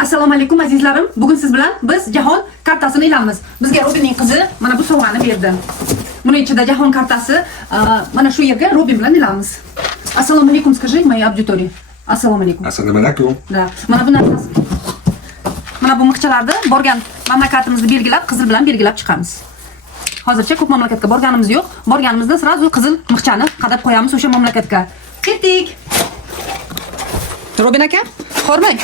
Assalomu alaykum azizlarim. Bugun siz bilan biz jahon kartasini ilamiz. Bizga Robinning qizi mana bu sovg'ani berdi. Buni ichida jahon kartasi, mana shu yerga Robin bilan ilamiz. Assalomu alaykum, скажи моей аудитории. Assalomu alaykum. Assalomu alaykum. Da. Mana bu narsasi. Mana bu mixchalarni borgan mamlakatimizni belgilab, qizil bilan belgilab chiqamiz. Hozircha ko'p mamlakatga borganimiz yo'q. Borganimizda sразу qizil mixchani qadab qo'yamiz o'sha mamlakatga. Ketdik. Robin aka, hormang.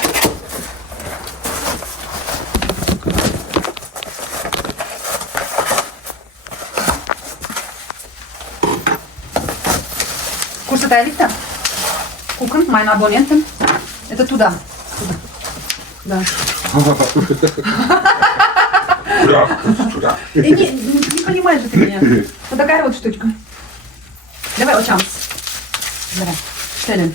Ko'rsataylik-da. Кукон, моим абонентам. Это туда. Да. Туда. Не понимаешь же ты меня. Вот такая вот штучка. Давай, вот шанс. Давай. Stellen.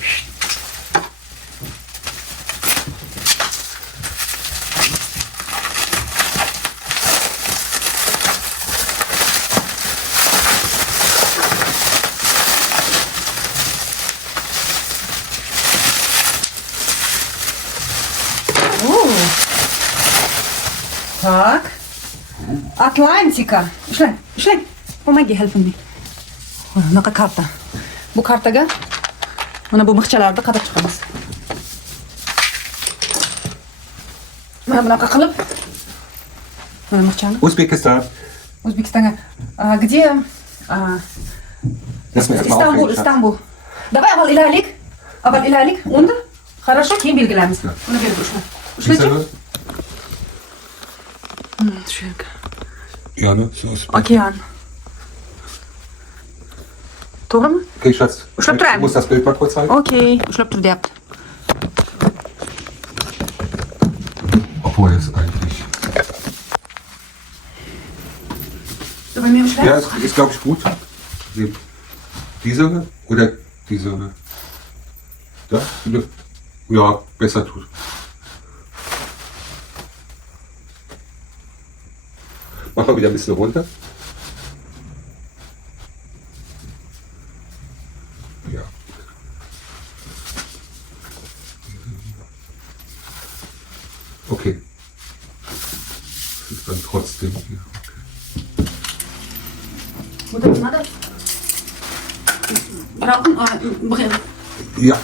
Так. Атлантика. Ishlang. Помоги, help me. Bunaqa karta. Bu kartaga mana bu mixchalarni qadab chiqamiz. Mana bunaqa qilib mana mixchani. Uzbekistan. O'zbekistonga. Где? Istanbul. Давай avval ilaylik. Unda хорошо, keyin belgilaymiz. Uni berib ushla. Shu yerga. Yani, Okean. To'g'rimi? Okay, Schatz. Ushlab turaymi? Ich muss das Bild mal kurz zeigen. Okay, ushlab tur deyapti. Obwohl es eigentlich... Dabei mir schlecht. Ja, ist glaube ich gut. Diese oder diese? Da? Ja, besser tut. Mach mal wieder ein bisschen runter. Ja. Okay. Das ist dann trotzdem hier. Вот это надо. Брауchen, Ja.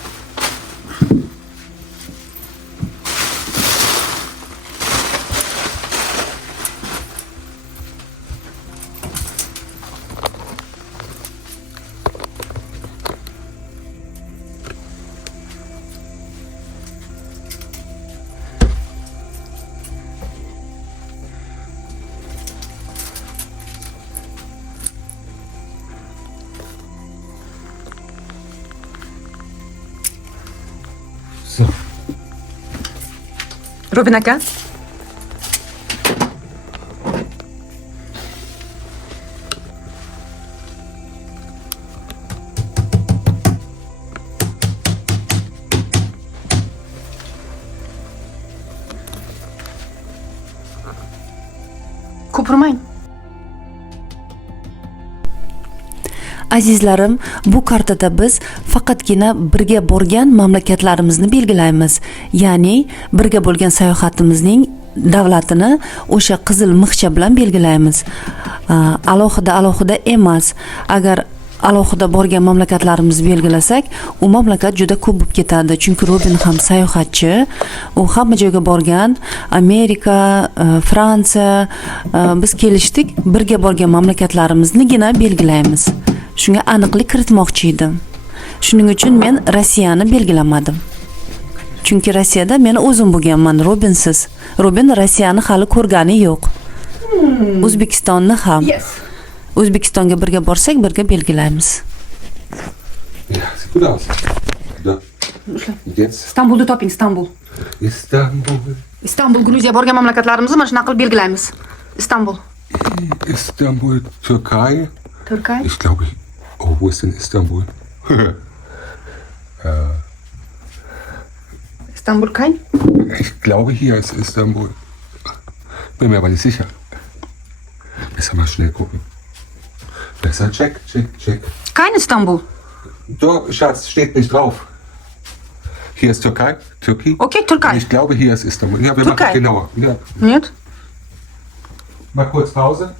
So. Robin aka. Ko'pirmang. Azizlarim, bu kartada biz faqatgina birga borgan mamlakatlarimizni belgilaymiz. Ya'ni birga bo'lgan sayohatimizning davlatini o'sha qizil mixcha bilan belgilaymiz. Alohida emas. Agar alohida borgan mamlakatlarimizni belgilasak, u mamlakat juda ko'p bo'lib ketadi. Chunki Robin ham sayohatchi, u hamma joyga borgan. Amerika, Fransiya, biz kelishdik, birga borgan mamlakatlarimizigina belgilaymiz. Shunga aniqlik kiritmoqchi edim. Shuning uchun men Rossiyani belgilamadim. Chunki Rossiyada men o'zim bo'lganman, Robinsiz. Robin Rossiyani hali ko'rgani yo'q. O'zbekistonni ham. Yes. O'zbekistonga birga borsak, birga belgilaymiz. Ja, sieht gut aus. Da. Und jetzt? Istanbulni toping, Istanbul. Istanbul. Gruziya borgan mamlakatlarimizni mana shunaqa qilib belgilaymiz. Istanbul. Istanbul, Türkei. Türkei? Ich glaube, oh, wo ist denn Istanbul? Istanbul kein? Ich glaube, hier ist Istanbul. Bin mir aber nicht sicher. Besser mal schnell gucken. Besser check. Kein Istanbul. Doch, Schatz, steht nicht drauf. Hier ist Türkei. Okay, Türkei. Ich glaube, hier ist Istanbul. Ja, wir Türkei. machen genauer. Ja. Нет? Mal kurz Pause.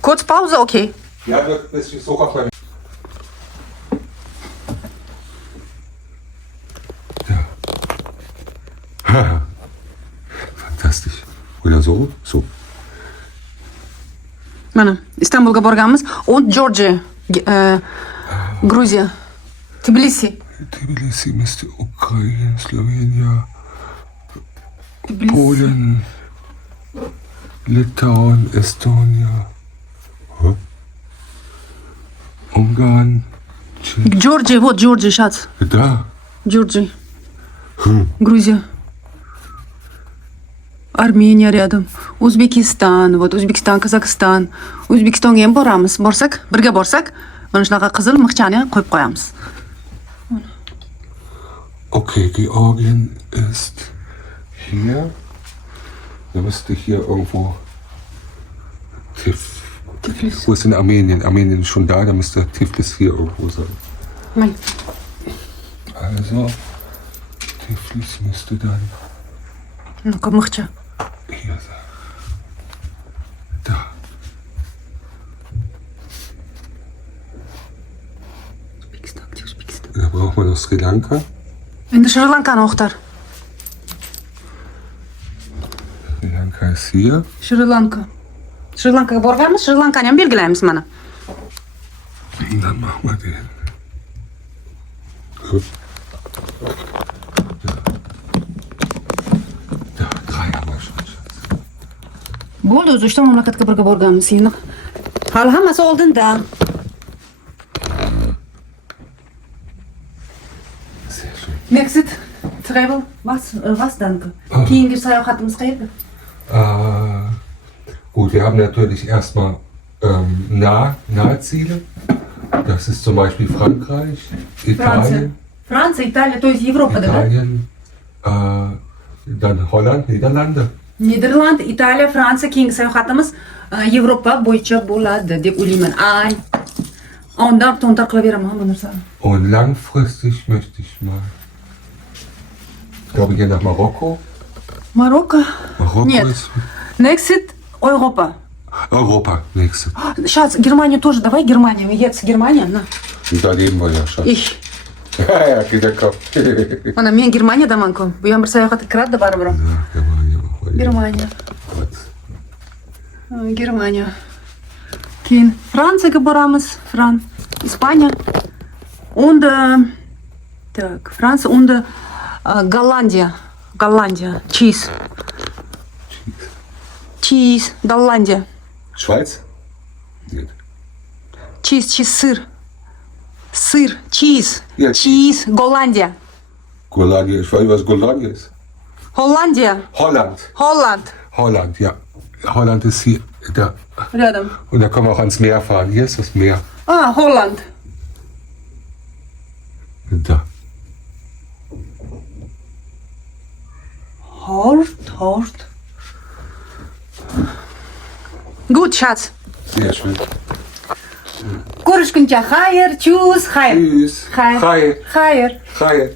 Kurz Pause, okay. Ja, bis ich so auf meine. Ja. Ha. Fantastisch. Oder so? So. Mana İstanbulga borganmiz. Und Georgia, Gruziya, Tbilisi. Tbilisi müsste Ukraine, Slowenien, Polen, Litauen, Estonia, Ungarn, Georgia, вот Georgia, Schatz. da. Georgia. Грузия. Armeniya rядом. O'zbekiston, вот O'zbekiston, Qozog'iston. O'zbekistonga ham boramiz. Borsak, birga borsak, mana shunaqa qizil mixchani qo'yib qo'yamiz. Okay, Georgien ist hier. Da müsste hier irgendwo Wo ist denn Armenien? Armenien ist schon da, da müsste Tiflis hier irgendwo sein. Nein. Also, Tiflis müsste dann Ну-ка, мixcha. hier sein. Da. Da braucht man noch Sri Lanka. Endi Sri Lankani o'xtar. Sri Lanka ist hier. Sri Lanka. Sri Lankaga borganmiz, Sri Lankani ham belgilaymiz mana. Und dann machen wir den. Gut. Da, 3 haben wir schon. Schatz. Bo'ldi, o'zi 3 ta mamlakatga birga borganmiz. Endi hali hammasi oldinda. Sehr schön. Mexit, travel, was danke. Keyingi sayohatimiz qayerga? Gut, wir haben natürlich erstmal nahe Ziele. Das ist zum Beispiel Frankreich, Italien, Fransiya, Italiya, то есть Yevropada, da? Italien dann Holland, Niederlande. Niderland, Italiya, Fransiya keyingi sayohatimiz Yevropa bo'yicha bo'ladi deb o'ylayman. Ay. Ondan to'ntar qilaveraman hamma narsani. Und langfristig möchte ich mal, ich glaube, hier nach Marokko. Marokko. Marokko Нет. ist Nexit, Europa. Europa, nächste. Сейчас, Германию тоже, давай Германия. Jetzt Германия, na. Und da leben wir ja schon. Ich. Ja, geht der Kopf. Mana men Germaniyadanman-ku. Bu ham bir sayohatga kiradi baribir. Germaniya. Germaniya. Keyin Fransiyaga boramiz. Ispaniya. Und так, Fransiya und Gollandiya. Cheese. Cheese, Gollandiya. Schweiz? Нет. Cheese, сыр. Сыр, cheese. Ja, Cheese, Gollandiya. Gollandia, ich weiß, was Gollandia ist. Hollandiya. Holland. Holland, ja. Holland ist hier, da. Рядом. Und da können wir auch ans Meer fahren. Hier ist das Meer. Holland. Da. Hort. Gut, Schatz. Sehr schön. Ko'rishguncha xayr, tschüss, xayr. Tschüss. Xayr. Hi. Xayr. Hi.